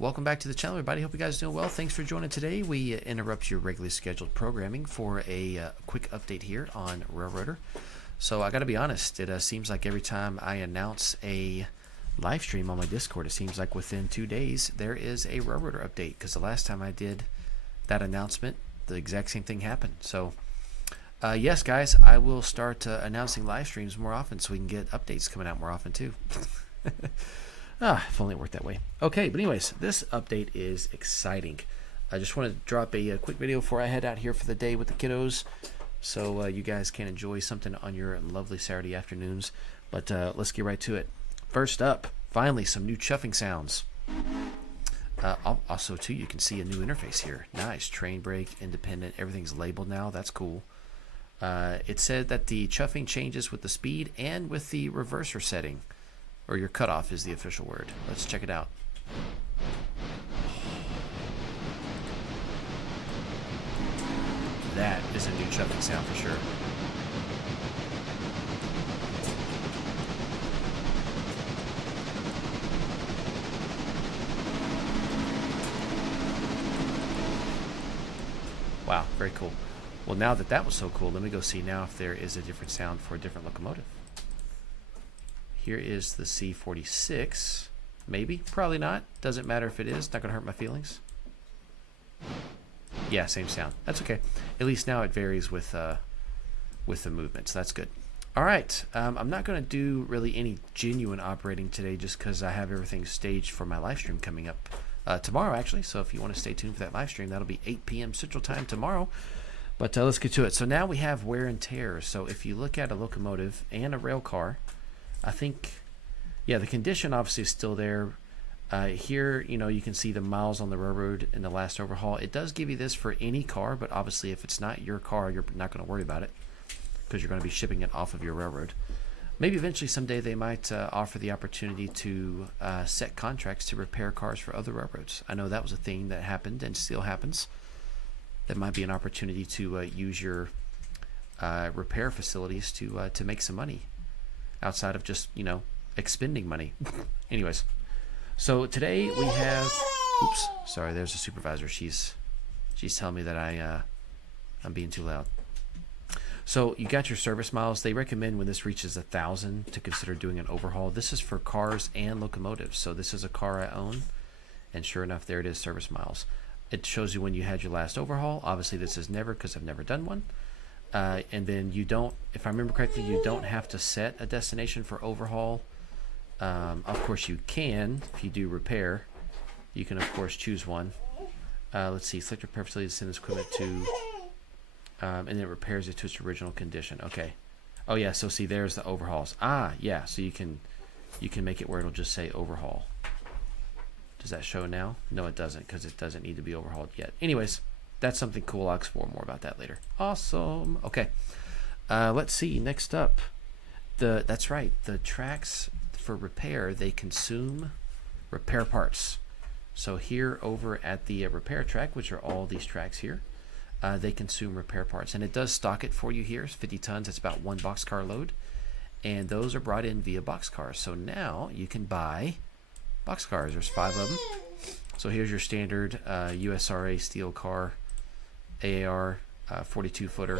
Welcome back to the channel, everybody. Hope you guys are doing well. Thanks for joining today. We interrupt your regularly scheduled programming for a quick update here on Railroader. So I got to be honest, it seems like every time I announce a live stream on my Discord, it seems like within 2 days there is a Railroader update, because the last time I did that announcement, the exact same thing happened. So yes, guys, I will start announcing live streams more often so we can get updates coming out more often too. If only it worked that way. Okay, but anyways, this update is exciting. I just want to drop a quick video before I head out here for the day with the kiddos, so you guys can enjoy something on your lovely Saturday afternoons. But let's get right to it. First up, finally, some new chuffing sounds. Also, too, you can see a new interface here. Nice. Train brake, independent, everything's labeled now. That's cool. It said that the chuffing changes with the speed and with the reverser setting. Or your cutoff is the official word. Let's check it out. That is a new chuffing sound for sure. Wow, very cool. Well, now that that was so cool, let me go see now if there is a different sound for a different locomotive. Here is the C46. Maybe, probably not. Doesn't matter if it is. Not going to hurt my feelings. Yeah, same sound. That's okay. At least now it varies with the movement, so that's good. All right. I'm not going to do really any genuine operating today just because I have everything staged for my live stream coming up tomorrow, actually. So if you want to stay tuned for that live stream, that'll be 8 p.m. Central Time tomorrow. But let's get to it. So now we have wear and tear. So if you look at a locomotive and a rail car, I think, yeah, the condition obviously is still there. Here, you know, you can see the miles on the railroad in the last overhaul. It does give you this for any car, but obviously if it's not your car, you're not going to worry about it because you're going to be shipping it off of your railroad. Maybe eventually someday they might offer the opportunity to set contracts to repair cars for other railroads. I know that was a thing that happened and still happens. That might be an opportunity to use your repair facilities to make some money outside of just, you know, expending money. Anyways, so today we have, oops, sorry, there's a supervisor. She's telling me that I'm being too loud. So you got your service miles. They recommend when this reaches 1,000 to consider doing an overhaul. This is for cars and locomotives. So this is a car I own, and sure enough, there it is, service miles. It shows you when you had your last overhaul. Obviously this is never, because I've never done one. And then you don't, if I remember correctly, you don't have to set a destination for overhaul. Of course you can if you do repair. You can of course choose one. Let's see, select repair facility to send this equipment to, and then it repairs it to its original condition. Okay. Oh yeah, so see, there's the overhauls. Yeah, so you can make it where it'll just say overhaul. Does that show now? No, it doesn't, because it doesn't need to be overhauled yet. Anyways, that's something cool. I'll explore more about that later. Awesome. Okay. Let's see. Next up, that's right. The tracks for repair, they consume repair parts. So here over at the repair track, which are all these tracks here, they consume repair parts, and it does stock it for you here. It's 50 tons. It's about 1 boxcar load, and those are brought in via Boxcars. So now you can buy Boxcars. There's 5 of them. So here's your standard USRA steel car. AAR 42-footer.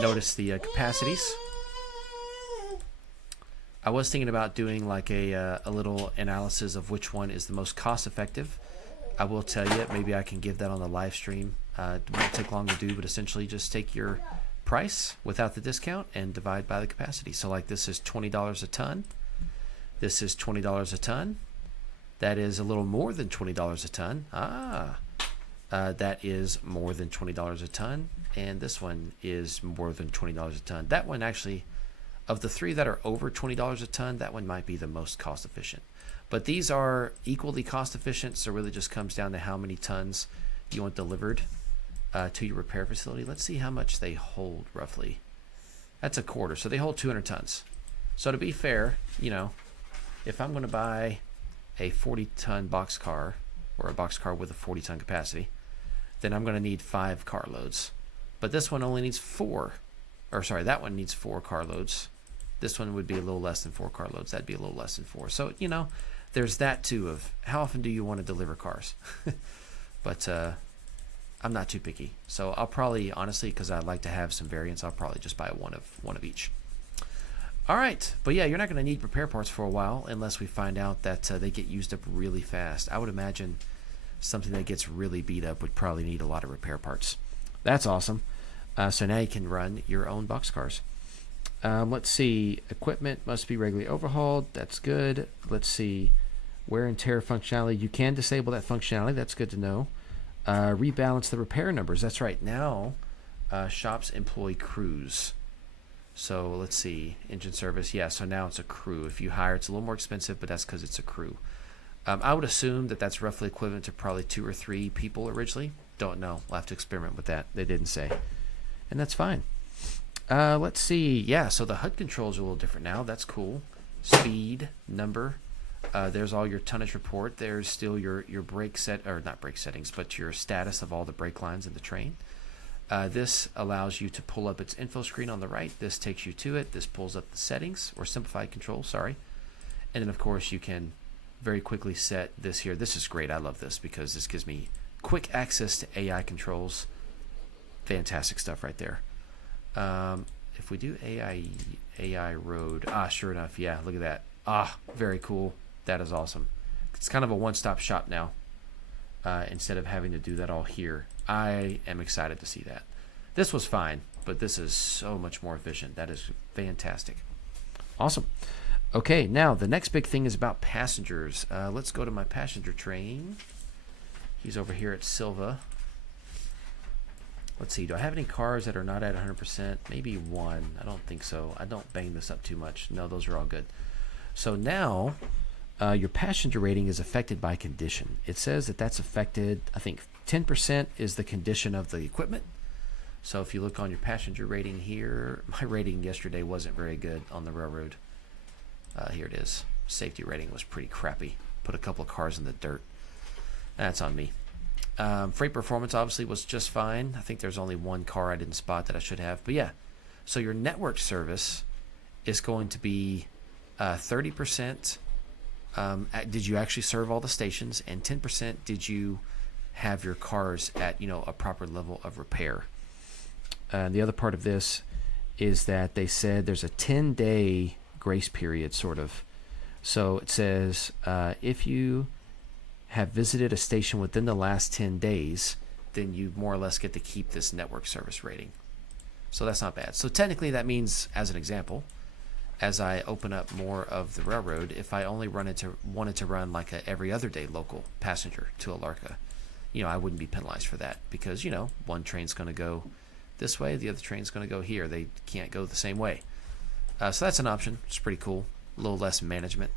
Notice the capacities. I was thinking about doing like a little analysis of which one is the most cost effective. I will tell you, maybe I can give that on the live stream. It won't take long to do, but essentially just take your price without the discount and divide by the capacity. So like this is $20 a ton. This is $20 a ton. That is a little more than $20 a ton. That is more than $20 a ton, and this one is more than $20 a ton. That one actually, of the 3 that are over $20 a ton, that one might be the most cost efficient. But these are equally cost efficient, so it really just comes down to how many tons you want delivered to your repair facility. Let's see how much they hold roughly. That's a quarter, so they hold 200 tons. So to be fair, you know, if I'm going to buy a 40-ton boxcar, or a boxcar with a 40-ton capacity, then I'm going to need 5 carloads. But this one only needs 4. Or sorry, that one needs 4 carloads. This one would be a little less than 4 carloads. That'd be a little less than 4. So, you know, there's that too of how often do you want to deliver cars? But I'm not too picky, so I'll probably, honestly, because I like to have some variants, I'll probably just buy one of each. All right, but yeah, you're not going to need repair parts for a while unless we find out that they get used up really fast. I would imagine something that gets really beat up would probably need a lot of repair parts. That's awesome. So now you can run your own boxcars. Let's see. Equipment must be regularly overhauled. That's good. Let's see. Wear and tear functionality. You can disable that functionality. That's good to know. Rebalance the repair numbers. That's right. Now, shops employ crews. So let's see. Engine service. Yeah, so now it's a crew. If you hire, it's a little more expensive, but that's because it's a crew. I would assume that that's roughly equivalent to probably 2 or 3 people originally. Don't know. We'll have to experiment with that. They didn't say. And that's fine. Let's see. Yeah, so the HUD controls are a little different now. That's cool. Speed, number. There's all your tonnage report. There's still your brake set, or not brake settings, but your status of all the brake lines in the train. This allows you to pull up its info screen on the right. This takes you to it. This pulls up the settings, or simplified control, sorry. And then, of course, you can very quickly set this here. This is great. I love this because this gives me quick access to AI controls. Fantastic stuff right there. If we do AI road, sure enough, yeah, look at that. Very cool. That is awesome. It's kind of a one-stop shop now. Instead of having to do that all here. I am excited to see that. This was fine, but this is so much more efficient. That is fantastic. Awesome. Okay, now the next big thing is about passengers. Let's go to my passenger train. He's over here at Silva. Let's see, do I have any cars that are not at 100%? Maybe one. I don't think so. I don't bang this up too much. No, those are all good. So now your passenger rating is affected by condition. It says that that's affected, I think 10% is the condition of the equipment. So if you look on your passenger rating here, my rating yesterday wasn't very good on the railroad. Here it is. Safety rating was pretty crappy. Put a couple of cars in the dirt. That's on me. Freight performance obviously was just fine. I think there's only one car I didn't spot that I should have. But yeah, so your network service is going to be 30%. Did you actually serve all the stations? And 10% did you have your cars at a proper level of repair? The other part of this is that they said there's a 10-day grace period, sort of. So it says if you have visited a station within the last 10 days, then you more or less get to keep this network service rating. So that's not bad. So technically that means, as an example, as I open up more of the railroad, if I only wanted to run like a every other day local passenger to Alarka, I wouldn't be penalized for that because, one train's going to go this way, the other train's going to go here. They can't go the same way. So that's an option. It's pretty cool. A little less management.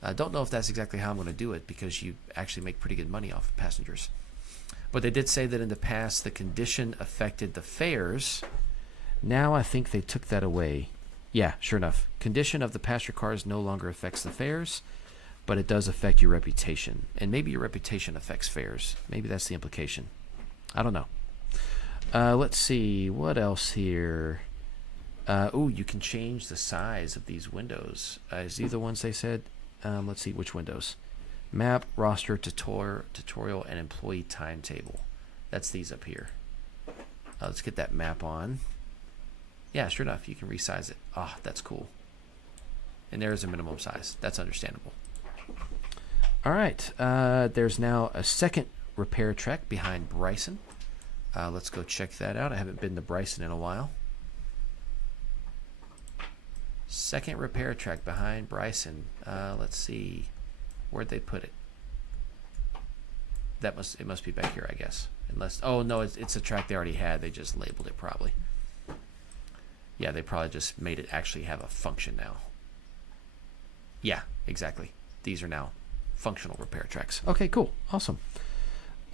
I don't know if that's exactly how I'm going to do it because you actually make pretty good money off of passengers. But they did say that in the past the condition affected the fares. Now I think they took that away. Yeah, sure enough. Condition of the passenger cars no longer affects the fares, but it does affect your reputation. And maybe your reputation affects fares. Maybe that's the implication. I don't know. Let's see. What else here? You can change the size of these windows. Is these the ones they said? Let's see which windows. Map, roster, tutorial, and employee timetable. That's these up here. Let's get that map on. Yeah, sure enough, you can resize it. That's cool. And there's a minimum size. That's understandable. All right. There's now a second repair track behind Bryson. Let's go check that out. I haven't been to Bryson in a while. Second repair track behind Bryson. Let's see. Where'd they put it? It must be back here, I guess. Unless, no, it's a track they already had. They just labeled it probably. Yeah, they probably just made it actually have a function now. Yeah, exactly. These are now functional repair tracks. Okay, cool. Awesome.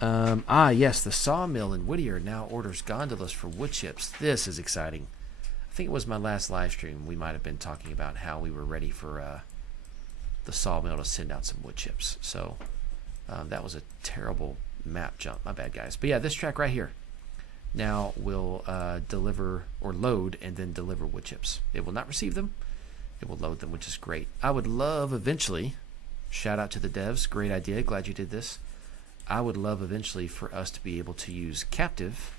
Yes, the Sawmill in Whittier now orders gondolas for wood chips. This is exciting. I think it was my last live stream. We might have been talking about how we were ready for the Sawmill to send out some wood chips. So that was a terrible map jump. My bad, guys. But yeah, this track right here now will deliver or load and then deliver wood chips. It will not receive them. It will load them, which is great. I would love eventually shout out to the devs. Great idea. Glad you did this. I would love eventually for us to be able to use captive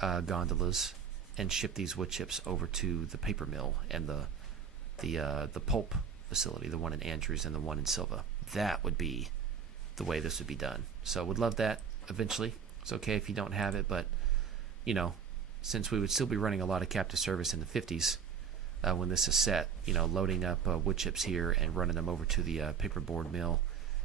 gondolas and ship these wood chips over to the paper mill and the pulp facility, the one in Andrews and the one in Silva. That would be the way this would be done. So would love that eventually. It's okay if you don't have it, but you know, since we would still be running a lot of captive service in the 50s when this is set, you know, loading up wood chips here and running them over to the paperboard mill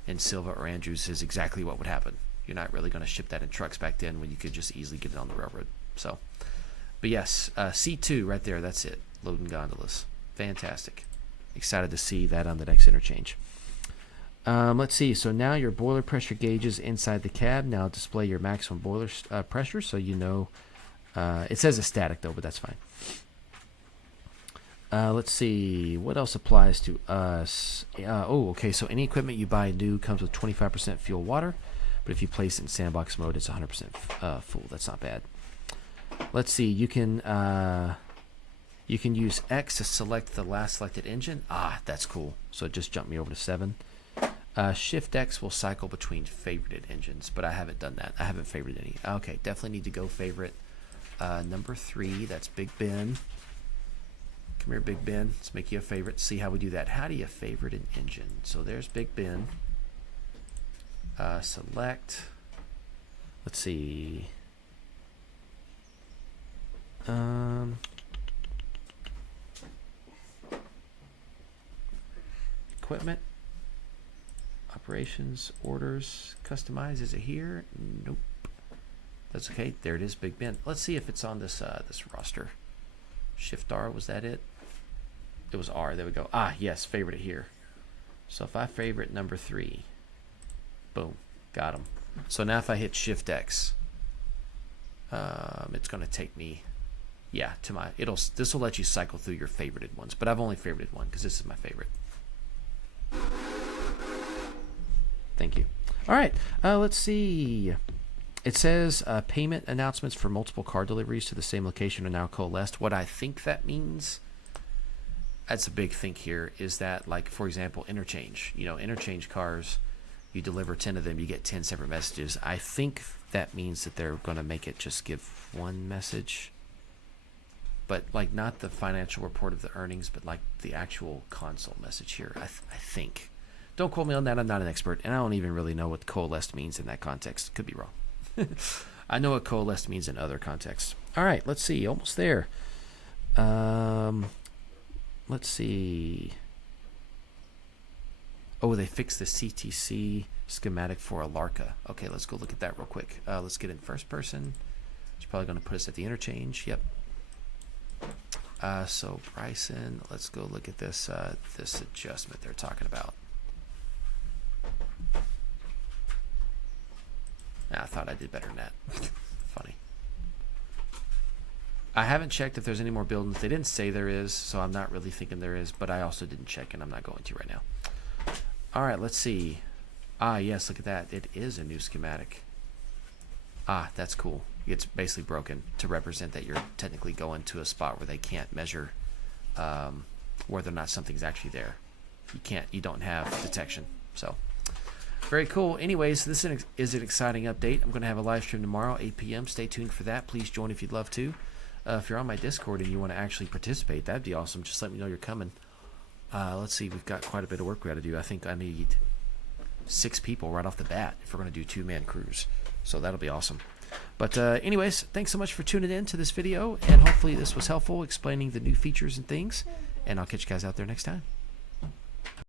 in Silva or Andrews is exactly what would happen. You're not really going to ship that in trucks back then when you could just easily get it on the railroad. So, but yes, C2 right there, that's it. Loading gondolas. Fantastic. Excited to see that on the next interchange. Let's see. So now your boiler pressure gauges inside the cab now display your maximum boiler pressure, so you know. It says it's static though, but that's fine. Let's see. What else applies to us? Okay. So any equipment you buy new comes with 25% fuel water, but if you place it in sandbox mode, it's 100% full. That's not bad. Let's see. You can use X to select the last selected engine. That's cool. So it just jumped me over to 7. Shift X will cycle between favorited engines, but I haven't done that. I haven't favorited any. Okay, definitely need to go favorite number 3. That's Big Ben. Come here, Big Ben. Let's make you a favorite. See how we do that. How do you favorite an engine? So there's Big Ben. Select. Let's see. Equipment. Operations, orders, customize. Is it here? Nope. That's okay. There it is, Big Ben. Let's see if it's on this this roster. Shift R, was that it? It was R. There we go. Yes, favorite it here. So if I favorite number 3, boom, got him. So now if I hit Shift X, it's going to take me, to my. This will let you cycle through your favorited ones, but I've only favorited one because this is my favorite. Thank you. All right, let's see. It says payment announcements for multiple car deliveries to the same location are now coalesced. What I think that means, that's a big think here, is that, like, for example, interchange. You know, interchange cars, you deliver 10 of them, you get 10 separate messages. I think that means that they're going to make it just give one message. But, like, not the financial report of the earnings, but, like, the actual console message here, I think. Don't quote me on that. I'm not an expert, and I don't even really know what coalesced means in that context. Could be wrong. I know what coalesced means in other contexts. All right, let's see. Almost there. Let's see. Oh, they fixed the CTC schematic for Appalachia. Okay, let's go look at that real quick. Let's get in first person. It's probably going to put us at the interchange. Yep. So Bryson, let's go look at this this adjustment they're talking about. I thought I did better than that. Funny. I haven't checked if there's any more buildings. They didn't say there is, so I'm not really thinking there is, but I also didn't check, and I'm not going to right now. All right, let's see. Yes, look at that. It is a new schematic. That's cool. It's basically broken to represent that you're technically going to a spot where they can't measure whether or not something's actually there. You don't have detection. So very cool. Anyways, this is an exciting update. I'm going to have a live stream tomorrow, 8 p.m. Stay tuned for that. Please join if you'd love to. If you're on my Discord and you want to actually participate, that'd be awesome. Just let me know you're coming. Let's see. We've got quite a bit of work we got to do. I think I need 6 people right off the bat if we're going to do 2-man crews. So that'll be awesome. But anyways, thanks so much for tuning in to this video, and hopefully this was helpful explaining the new features and things, and I'll catch you guys out there next time.